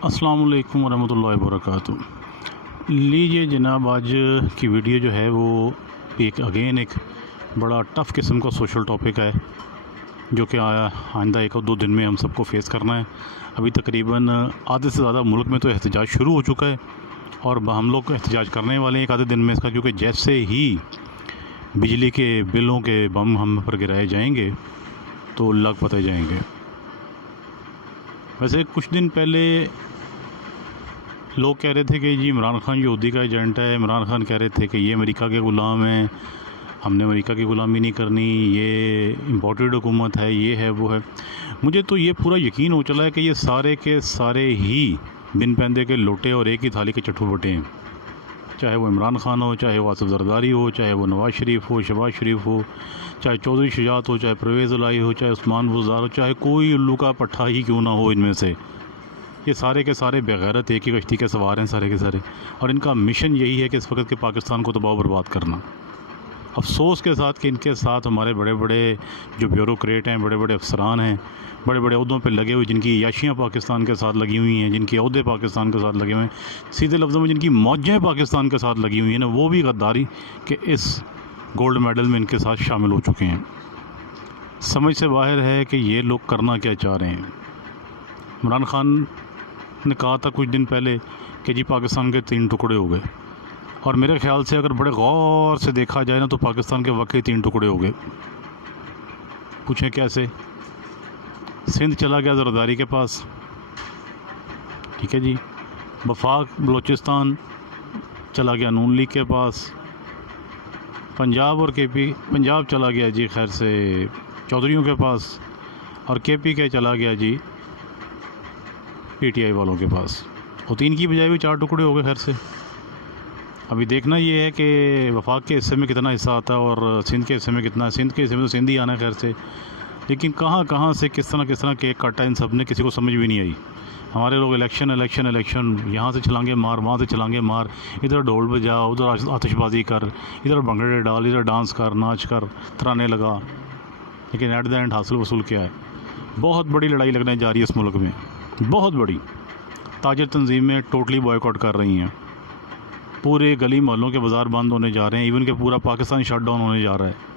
अस्सलाम वालेकुम रहमतुल्लाहि व बरकातुहू। लीजिए जनाब, आज की वीडियो जो है वो एक बड़ा टफ़ किस्म का सोशल टॉपिक है जो कि आइंदा 1 और 2 दिन में हम सबको फेस करना है। अभी तकरीबन आधे से ज़्यादा मुल्क में तो एहतजाज शुरू हो चुका है और हम लोग एहतजाज करने वाले हैं 1 आधे दिन में इसका, क्योंकि जैसे ही बिजली के बिलों के बम हम पर गिराए जाएंगे तो लग पते जाएंगे। वैसे कुछ दिन पहले लोग कह रहे थे कि जी इमरान खान यहूदी का एजेंट है। इमरान खान कह रहे थे कि ये अमेरिका के ग़ुलाम हैं, हमने अमेरिका की ग़ुलामी नहीं करनी, ये इम्पोर्टेड हुकूमत है, ये है वो है। मुझे तो ये पूरा यकीन हो चला है कि ये सारे के सारे ही बिन पैंदे के लोटे और एक ही थाली के चट्टू बटे हैं। चाहे वो इमरान खान हो, चाहे वो आसिफ जरदारी हो, चाहे वो नवाज़ शरीफ हो, शहबाज शरीफ हो, चाहे चौधरी शुजात हो, चाहे परवेज़ इलाही हो, चाहे उस्मान बुज़दार हो, चाहे कोई उल्लू का पट्ठा ही क्यों ना हो, इनमें से ये सारे के सारे बेगैरत एक ही कश्ती के सवार हैं सारे के सारे। और इनका मिशन यही है कि इस वक्त के पाकिस्तान को तबाह बर्बाद करना। अफसोस के साथ कि इनके साथ हमारे बड़े बड़े जो ब्यूरोक्रेट हैं, बड़े बड़े अफसरान हैं, बड़े बड़े अहदों पे लगे हुए, जिनकी याशियाँ पाकिस्तान के साथ लगी हुई हैं, जिनके अहदे पाकिस्तान के साथ लगे हुए हैं, सीधे लफ्ज़ों में जिनकी मौजें पाकिस्तान के साथ लगी हुई हैं ना, वो भी गद्दारी के इस गोल्ड मेडल में इनके साथ शामिल हो चुके हैं। समझ से बाहर है कि ये लोग करना क्या चाह रहे हैं। इमरान खान ने कहा था कुछ दिन पहले कि जी पाकिस्तान के 3 टुकड़े हो गए, और मेरे ख़्याल से अगर बड़े गौर से देखा जाए ना तो पाकिस्तान के वाकई 3 टुकड़े हो गए। पूछें कैसे? सिंध चला गया जरदारी के पास, ठीक है जी। वफाक बलोचिस्तान चला गया नून लीग के पास। पंजाब और केपी, पंजाब चला गया जी खैर से चौधरियों के पास, और केपी के चला गया जी पीटीआई वालों के पास। और 3 की बजाय भी 4 टुकड़े हो गए खैर से। अभी देखना ये है कि वफाक के हिस्से में कितना हिस्सा आता है और सिंध के हिस्से में कितना है। सिंध के हिस्से में तो सिंध ही आना है खैर से, लेकिन कहाँ कहाँ से किस तरह केक काटा इन सब ने, किसी को समझ भी नहीं आई। हमारे लोग इलेक्शन इलेक्शन इलेक्शन, यहाँ से छलांगे मार, वहाँ से छलांगे मार, इधर ढोल बजा, उधर आतिशबाजी कर, इधर भंगड़े डाल, इधर डांस कर, नाच कर, तराने लगा। लेकिन एट द एंड हासिल वसूल क्या है? बहुत बड़ी लड़ाई लगने जा रही है इस मुल्क में, बहुत बड़ी। ताजर तंजीमें टोटली बॉयकॉट कर रही हैं, पूरे गली मोहल्लों के बाज़ार बंद होने जा रहे हैं, इवन के पूरा पाकिस्तान शट डाउन होने जा रहा है।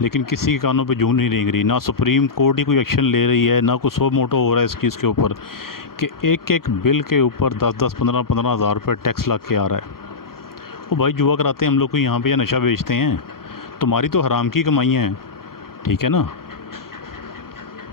लेकिन किसी के कानों पे जूं नहीं रेंग रही, ना सुप्रीम कोर्ट ही कोई एक्शन ले रही है, ना कोई सो मोटो हो रहा है इस चीज़ के ऊपर कि एक एक बिल के ऊपर 10-10, 15-15 हज़ार रुपये टैक्स लग के आ रहा है। वो भाई जुआ कराते हैं हम लोग को यहाँ पे या नशा बेचते हैं, तुम्हारी तो हराम की कमाइयाँ हैं, ठीक है ना।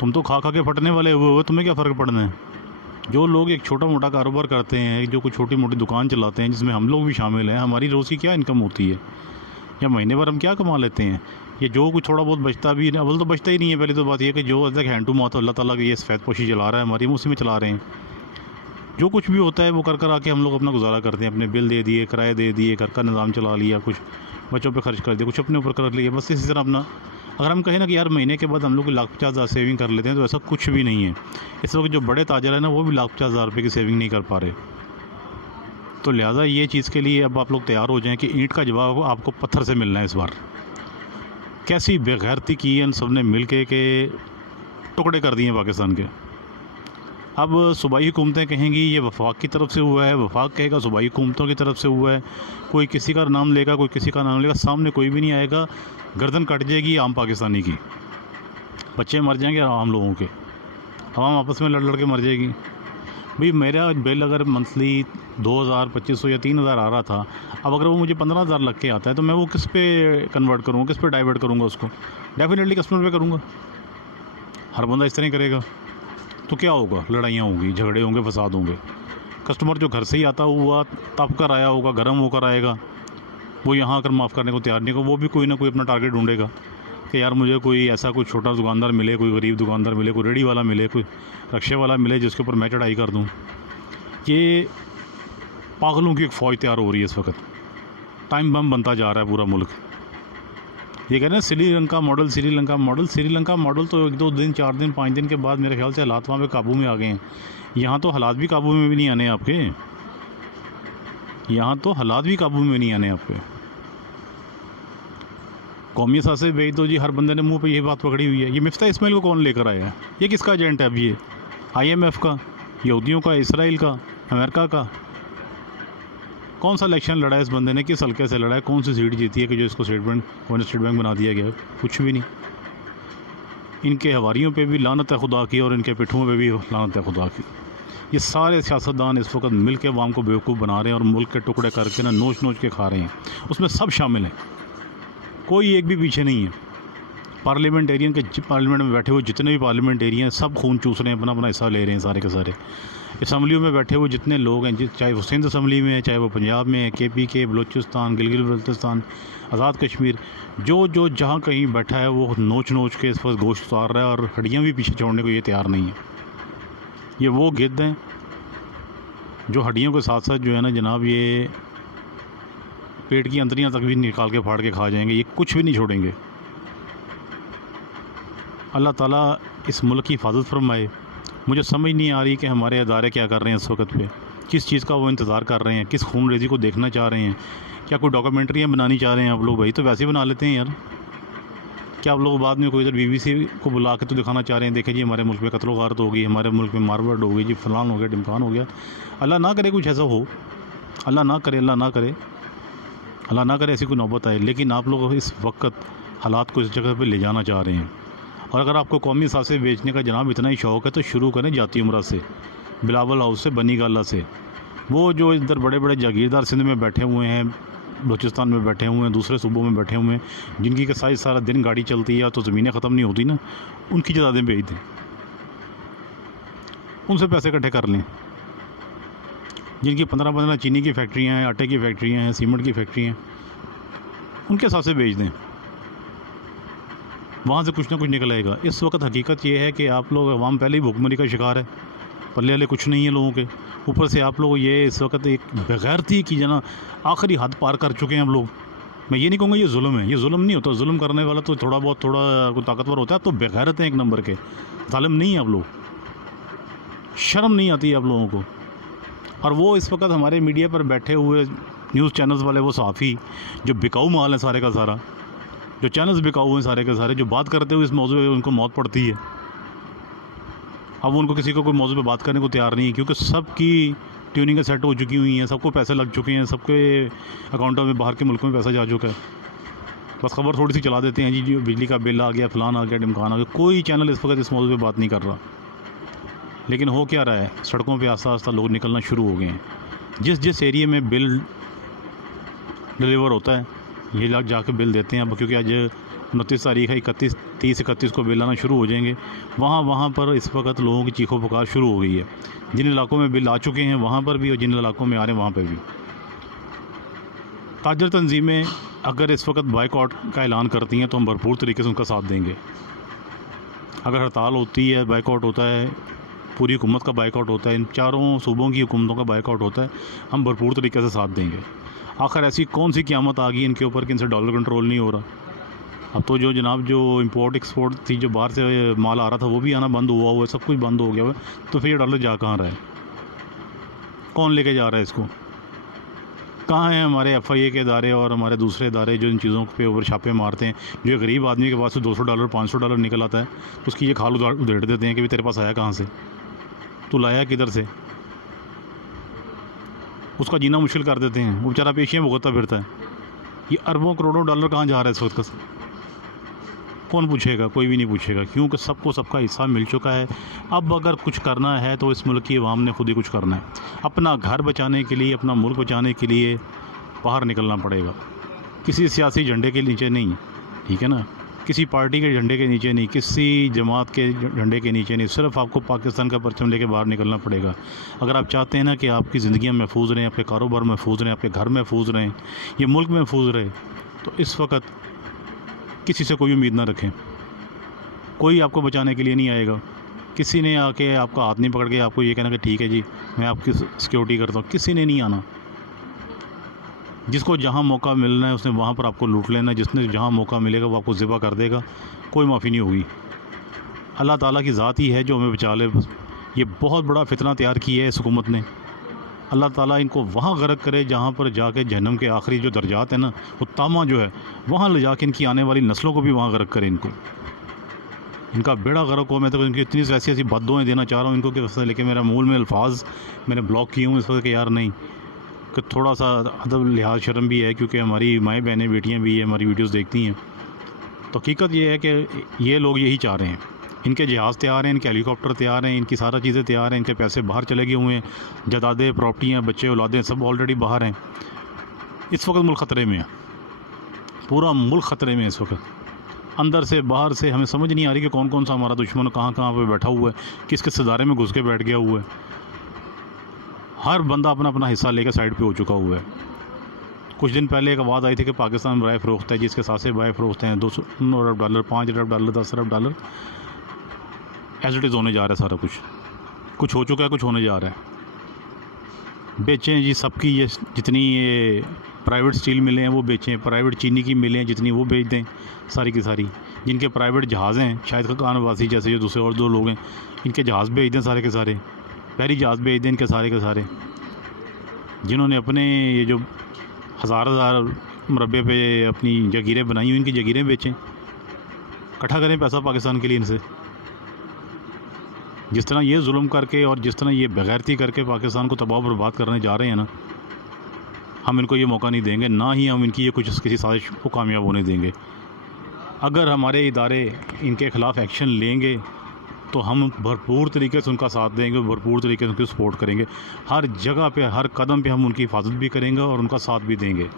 तुम तो खा खा के फटने वाले हुए हो, तुम्हें क्या फ़र्क पड़ना है। जो लोग एक छोटा मोटा कारोबार करते हैं, जो कुछ छोटी मोटी दुकान चलाते हैं, जिसमें हम लोग भी शामिल हैं, हमारी रोज़ की क्या इनकम होती है, या महीने भर हम क्या कमा लेते हैं। ये जो कुछ थोड़ा बहुत बचता भी, अव्वल तो बचता ही नहीं है। पहले तो बात यह कि जो तक हैंड टू माउथ अल्लाह ताला की ये सफ़ेद पोशी चला रहा है हमारी, उसी में चला रहे हैं। जो कुछ भी होता है वो कर आके हम लोग अपना गुजारा करते हैं। अपने बिल दे दिए, किराए दे दिए, घर का निज़ाम चला लिया, कुछ बच्चों पे खर्च कर दिया, कुछ अपने ऊपर कर लिया, बस इसी तरह अपना। अगर हम कहें ना कि यार महीने के बाद हम लोग 1,50,000 सेविंग कर लेते हैं, तो ऐसा कुछ भी नहीं है। इस वक्त जो बड़े ताजर हैं ना, वो भी 1,50,000 रुपये की सेविंग नहीं कर पा रहे। तो लिहाजा ये चीज़ के लिए अब आप लोग तैयार हो जाएं कि ईंट का जवाब आपको पत्थर से मिलना है इस बार। कैसी बेगैरती की है इन सब ने मिल के टुकड़े कर दिए पाकिस्तान के। अब सूबाई हुकूमतें कहेंगी ये वफाक की तरफ से हुआ है, वफाक कहेगा सूबाई हुकूमतों की तरफ से हुआ है। कोई किसी का नाम लेगा, कोई किसी का नाम लेगा, सामने कोई भी नहीं आएगा। गर्दन कट जाएगी आम पाकिस्तानी की, बच्चे मर जाएंगे आम लोगों के, आवाम आपस में लड़ लड़ के मर जाएगी। भाई मेरा बिल अगर मंथली 2,000, 2,500 या 3,000 आ रहा था, अब अगर वो मुझे 15,000 लग के आता है तो मैं वो किस पे कन्वर्ट करूँगा, किस पे डाइवर्ट करूँगा उसको? डेफिनेटली कस्टमर पे करूँगा। हर बंदा इस तरह करेगा तो क्या होगा? लड़ाइयाँ होंगी, झगड़े होंगे, फसाद होंगे। कस्टमर जो घर से ही आता हुआ तप कर आया होगा, गर्म होकर आएगा, वो यहाँ आकर माफ़ करने को तैयार नहीं होगा। वो भी कोई ना कोई अपना टारगेट ढूंढेगा कि यार मुझे कोई ऐसा कोई छोटा दुकानदार मिले, कोई गरीब दुकानदार मिले, कोई रेडी वाला मिले, कोई रक्शे वाला मिले जिसके ऊपर मैं चढ़ाई कर दूँ। ये पागलों की एक फ़ौज तैयार हो रही है इस वक्त। टाइम बम बनता जा रहा है पूरा मुल्क। ये कह रहे हैं Sri Lanka model, Sri Lanka model, Sri Lanka model तो 1-2 दिन, 4 दिन, 5 दिन के बाद मेरे ख्याल से हालात वहाँ पे काबू में आ गए हैं। यहाँ तो हालात भी काबू में भी नहीं आने आपके, यहाँ तो हालात भी काबू में नहीं आने आपके। कौमी सासे भेज दो जी, हर बंदे ने मुंह पे यही बात पकड़ी हुई है। ये मिफ्ता इस्माइल को कौन लेकर आया है? ये किसका एजेंट है अब? ये IMF का, यहूदियों का, इसराइल का, अमेरिका का? कौन सा इलेक्शन लड़ा है इस बंदे ने, किस हल्के से लड़ा है, कौन सी सीट जीती है कि जो इसको स्टेट बैंक बना दिया गया है? कुछ भी नहीं। इनके हवारियों पे भी लानत है खुदा की और इनके पिट्ठुओं पे भी लानत है खुदा की। ये सारे सियासतदान इस वक्त मिल के अवाम को बेवकूफ़ बना रहे हैं और मुल्क के टुकड़े करके ना नोच नोच के खा रहे हैं। उसमें सब शामिल हैं, कोई एक भी पीछे नहीं है। पार्लियामेंटेरियन के पार्लियामेंट में बैठे हुए जितने भी पार्लियामेंटेरियन सब खून चूस रहे हैं, अपना अपना हिस्सा ले रहे हैं सारे के सारे। असम्बलियों में बैठे हुए जितने लोग हैं, चाहे वो सिंध असम्बली में है, चाहे वो पंजाब में है, KPK, बलूचिस्तान, गिलगित बल्तिस्तान, आज़ाद कश्मीर, जो जहाँ कहीं बैठा है वो नोच नोच के इस पर गोश्त उतार रहा है और हड्डियाँ भी पीछे छोड़ने को ये तैयार नहीं है। ये वो गिद्ध हैं जो हड्डियों के साथ साथ जो है ना जनाब, ये पेट की अंतड़ियाँ तक भी निकाल के फाड़ के खा जाएंगे। ये कुछ भी नहीं छोड़ेंगे। अल्लाह ताला इस मुल्क की हिफाजत फरमाए। मुझे समझ नहीं आ रही कि हमारे अदारे क्या कर रहे हैं इस वक्त पे, किस चीज़ का वो इंतज़ार कर रहे हैं, किस खून रेजी को देखना चाह रहे हैं। क्या कोई डॉक्यूमेंट्रियाँ बनानी चाह रहे हैं आप लोग? भाई तो वैसे ही बना लेते हैं यार। क्या आप लोग बाद में कोई इधर BBC को बुला के तो दिखाना चाह रहे हैं, देखें जी हमारे मुल्क में कत्ल वारत हो गई, हमारे मुल्क में मारवाड़ हो गई जी, फलान हो गया, ढिमकान हो गया। अल्लाह ना करे कुछ ऐसा हो, अल्लाह ना करे, अल्लाह ना करे, अल्लाह ना करे ऐसी कोई नौबत आए। लेकिन आप लोग इस वक्त हालात को इस जगह पर ले जाना चाह रहे हैं। और अगर आपको कौमी सासे बेचने का जनाब इतना ही शौक़ है तो शुरू करें जाती उमरा से, बिलावल हाउस से, बनी गाला से। वो जो इधर बड़े बड़े जागीरदार सिंध में बैठे हुए हैं, बलूचिस्तान में बैठे हुए हैं, दूसरे सूबों में बैठे हुए हैं, जिनकी का सारा दिन गाड़ी चलती है तो ज़मीनें ख़त्म नहीं होती ना, उनकी जदादें बेच दें, उनसे पैसे इकट्ठे कर लें। जिनकी 15-15 चीनी की फैक्ट्रियाँ हैं, आटे की फैक्ट्रियाँ हैं, सीमेंट की फैक्ट्रियाँ हैं, उनके साथ से बेच दें, वहाँ से कुछ ना कुछ निकल आएगा। इस वक्त हकीकत ये है कि आप लोग अवाम पहले ही भुखमरी का शिकार है, पल्ले वाले कुछ नहीं है लोगों के। ऊपर से आप लोग ये इस वक्त एक बेगैरती की जना आखिरी हद पार कर चुके हैं हम लोग। मैं ये नहीं कहूँगा ये जुल्म है, ये जुल्म नहीं होता। जुल्म करने वाला तो थोड़ा कोई ताकतवर होता है, तो बेगैरत है एक नंबर के, जालिम नहीं है आप लोग। शर्म नहीं आती है आप लोगों को। और वो इस वक्त हमारे मीडिया पर बैठे हुए न्यूज़ चैनल्स वाले वो सहाफ़ी जो बिकाऊ माल है सारे का सारा, जो चैनल्स बिकाऊ हैं सारे के सारे, जो बात करते हुए इस मौजू पे उनको मौत पड़ती है। अब उनको किसी को कोई मौजू पे बात करने को तैयार नहीं है, क्योंकि सबकी ट्यूनिंग सेट हो चुकी हुई हैं, सबको पैसे लग चुके हैं, सबके अकाउंटों में बाहर के मुल्कों में पैसा जा चुका है। बस खबर थोड़ी सी चला देते हैं जी बिजली का बिल आ गया, फलान आ गया, ढिमकान आ गया। कोई चैनल इस वक्त इस मौजू पे बात नहीं कर रहा। लेकिन हो क्या रहा है, सड़कों पर आस्ता आस्ता लोग निकलना शुरू हो गए हैं। जिस एरिए में बिल डिलीवर होता है ये लोग जाके बिल देते हैं। अब क्योंकि आज 29 तारीख है, 30-31 को बिल आना शुरू हो जाएंगे। वहाँ पर इस वक्त लोगों की चीखों पुकार शुरू हो गई है। जिन इलाकों में बिल आ चुके हैं वहाँ पर भी, और जिन इलाकों में आ रहे हैं वहाँ पर भी। ताजर तंजीमें अगर इस वक्त बाइकआउट का ऐलान करती हैं तो हम भरपूर तरीके से उनका साथ देंगे। अगर हड़ताल होती है, बाइकआउट होता है, पूरी हुकूमत का बाइकआउट होता है, इन चारों सूबों की हुकूमतों का बाइकआउट होता है, हम भरपूर तरीके से साथ देंगे। आखिर ऐसी कौन सी क़यामत आ गई इनके ऊपर कि इनसे डॉलर कंट्रोल नहीं हो रहा? अब तो जो जनाब जो इंपोर्ट एक्सपोर्ट थी, जो बाहर से माल आ रहा था वो भी आना बंद हुआ है, सब कुछ बंद हो गया हुआ है। तो फिर ये डॉलर जा कहाँ रहा है? कौन लेके जा रहा है इसको? कहाँ हैं हमारे FIA के इदारे और हमारे दूसरे इदारे जो इन चीज़ों पे ऊपर छापे मारते हैं? जो एक गरीब आदमी के पास से $200 $500 निकल आता है तो उसकी ये खाल उधेड़ देते हैं कि भाई तेरे पास आया कहाँ से, तू लाया किधर से? उसका जीना मुश्किल कर देते हैं, वो बेचारा पेशियाँ भुगतता फिरता है। ये अरबों करोड़ों डॉलर कहाँ जा रहा है इस वक्त? कौन पूछेगा? कोई भी नहीं पूछेगा, क्योंकि सबको सबका हिस्सा मिल चुका है। अब अगर कुछ करना है तो इस मुल्क की अवाम ने खुद ही कुछ करना है। अपना घर बचाने के लिए, अपना मुल्क बचाने के लिए बाहर निकलना पड़ेगा। किसी सियासी झंडे के नीचे नहीं, ठीक है ना, किसी पार्टी के झंडे के नीचे नहीं, किसी जमात के झंडे के नीचे नहीं, सिर्फ आपको पाकिस्तान का परचम लेके बाहर निकलना पड़ेगा। अगर आप चाहते हैं ना कि आपकी ज़िंदगियाँ महफूज रहें, आपके कारोबार महफूज रहें, आपके घर महफूज रहें, ये मुल्क महफूज रहे, तो इस वक्त किसी से कोई उम्मीद ना रखें। कोई आपको बचाने के लिए नहीं आएगा। किसी ने आके आपका हाथ नहीं पकड़ के आपको ये कहना कि ठीक है जी मैं आपकी सिक्योरिटी करता हूँ, किसी ने नहीं आना। जिसको जहाँ मौका मिलना है उसने वहाँ पर आपको लूट लेना है। जिसने जहाँ मौका मिलेगा वो आपको ज़िबा कर देगा, कोई माफ़ी नहीं होगी। अल्लाह ताला की ज़ात ही है जो हमें बचा ले। ये बहुत बड़ा फितना तैयार किया है इस हुकूमत ने। अल्लाह ताला इनको वहाँ गर्क करे जहाँ पर जाके जहन्नम के आखिरी जो दर्जात है ना, वो तामा जो है, वहाँ ले जाके इनकी आने वाली नस्लों को भी वहाँ गर्क करे इनको। इनका बेड़ा गर्क हो। मैं तो इनकी इतनी ऐसी ऐसी बद्दुआएं देना चाह रहा हूँ इनको कि वैसे, लेकिन मेरा मूल में अल्फाज मैंने ब्लॉक किए हूँ इस वक्त कि यार नहीं, कि थोड़ा सा अदब लिहाज शर्म भी है, क्योंकि हमारी माएँ बहनें बेटियाँ भी हमारी वीडियोज़ देखती हैं। तो हकीकत ये है कि ये लोग यही चाह रहे हैं, इनके जहाज़ तैयार हैं, इनके हेलीकॉप्टर तैयार हैं, इनकी सारा चीज़ें तैयार हैं, इनके पैसे बाहर चले गए हुए हैं, जायदादें, प्रॉपर्टियाँ, बच्चे औलादें सब ऑलरेडी बाहर हैं। इस वक्त मुल्क ख़तरे में है, पूरा मुल्क ख़तरे में है इस वक्त, अंदर से बाहर से। हमें समझ नहीं आ रही कि कौन कौन सा हमारा दुश्मन कहाँ कहाँ पे बैठा हुआ है, किस किस इदारे में घुस के बैठ गया हुआ है। हर बंदा अपना अपना हिस्सा लेकर साइड पे हो चुका हुआ है। कुछ दिन पहले एक आवाज़ आई थी कि पाकिस्तान राय फ़रोख्त है, जिसके साथ से राय फ़रोख्त हैं $200 $5 $10 $10 एज इट इज़ होने जा रहा है सारा कुछ हो चुका है, कुछ होने जा रहा है। बेचें जी सबकी, ये जितनी ये प्राइवेट स्टील मिलें हैं वो बेचें, प्राइवेट चीनी की मिलें हैं जितनी वो बेच दें सारी की सारी। जिनके प्राइवेट जहाज़ हैं, शायद खान वासी जैसे जो दूसरे और 2 लोग हैं, इनके जहाज़ बेच दें सारे के सारे, बहरी जहाज़ बेच दें इनके सारे के सारे। जिन्होंने अपने ये जो हज़ार मरबे पे अपनी जगीरें बनाई हुई, इनकी जगीरें बेचें, इकट्ठा करें पैसा पाकिस्तान के लिए इनसे। जिस तरह ये जुल्म करके और जिस तरह ये बेगैरती करके पाकिस्तान को तबाह बर्बाद करने जा रहे हैं ना, हम इनको ये मौका नहीं देंगे, ना ही हम इनकी ये किसी साजिश को कामयाब होने देंगे। अगर हमारे इदारे इनके ख़िलाफ़ एक्शन लेंगे तो हम भरपूर तरीके से उनका साथ देंगे, भरपूर तरीके से उनकी सपोर्ट करेंगे। हर जगह पे, हर कदम पे हम उनकी हिफाजत भी करेंगे और उनका साथ भी देंगे।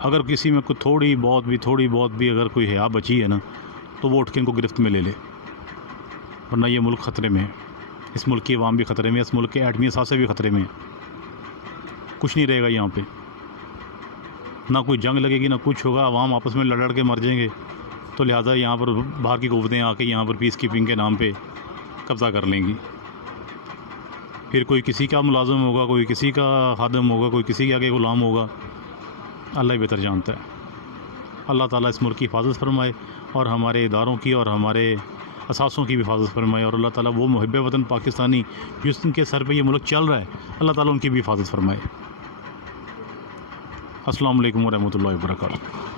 अगर किसी में कोई थोड़ी बहुत भी अगर कोई हया बची है ना, तो वो उठ के इनको गिरफ्त में ले ले, वरना ये मुल्क ख़तरे में है। इस मुल्क की आवाम भी ख़तरे में है, इस मुल्क के एटमी असासे भी ख़तरे में है। कुछ नहीं रहेगा यहाँ पे, ना कोई जंग लगेगी, ना कुछ होगा, आवाम आपस में लड़ के मर जाएंगे। तो लिहाजा यहाँ पर बाहर की क़ुव्वतें आके यहाँ पर पीस कीपिंग के नाम पे कब्ज़ा कर लेंगी। फिर कोई किसी का मुलाज़िम होगा, कोई किसी का खादिम होगा, कोई किसी के आगे ग़ुलाम होगा, अल्लाह ही बेहतर जानता है। अल्लाह ताला इस मुल्क की हिफाजत फरमाए और हमारे इदारों की और हमारे असासों की भी हिफाजत फरमाए, और अल्लाह ताला वो मुहिब वतन पाकिस्तानी जिनके सर पे ये मुल्क चल रहा है, अल्लाह ताला उनकी भी हिफाजत फरमाए। अस्सलाम वालेकुम व रहमतुल्लाहि व बरकातुहू।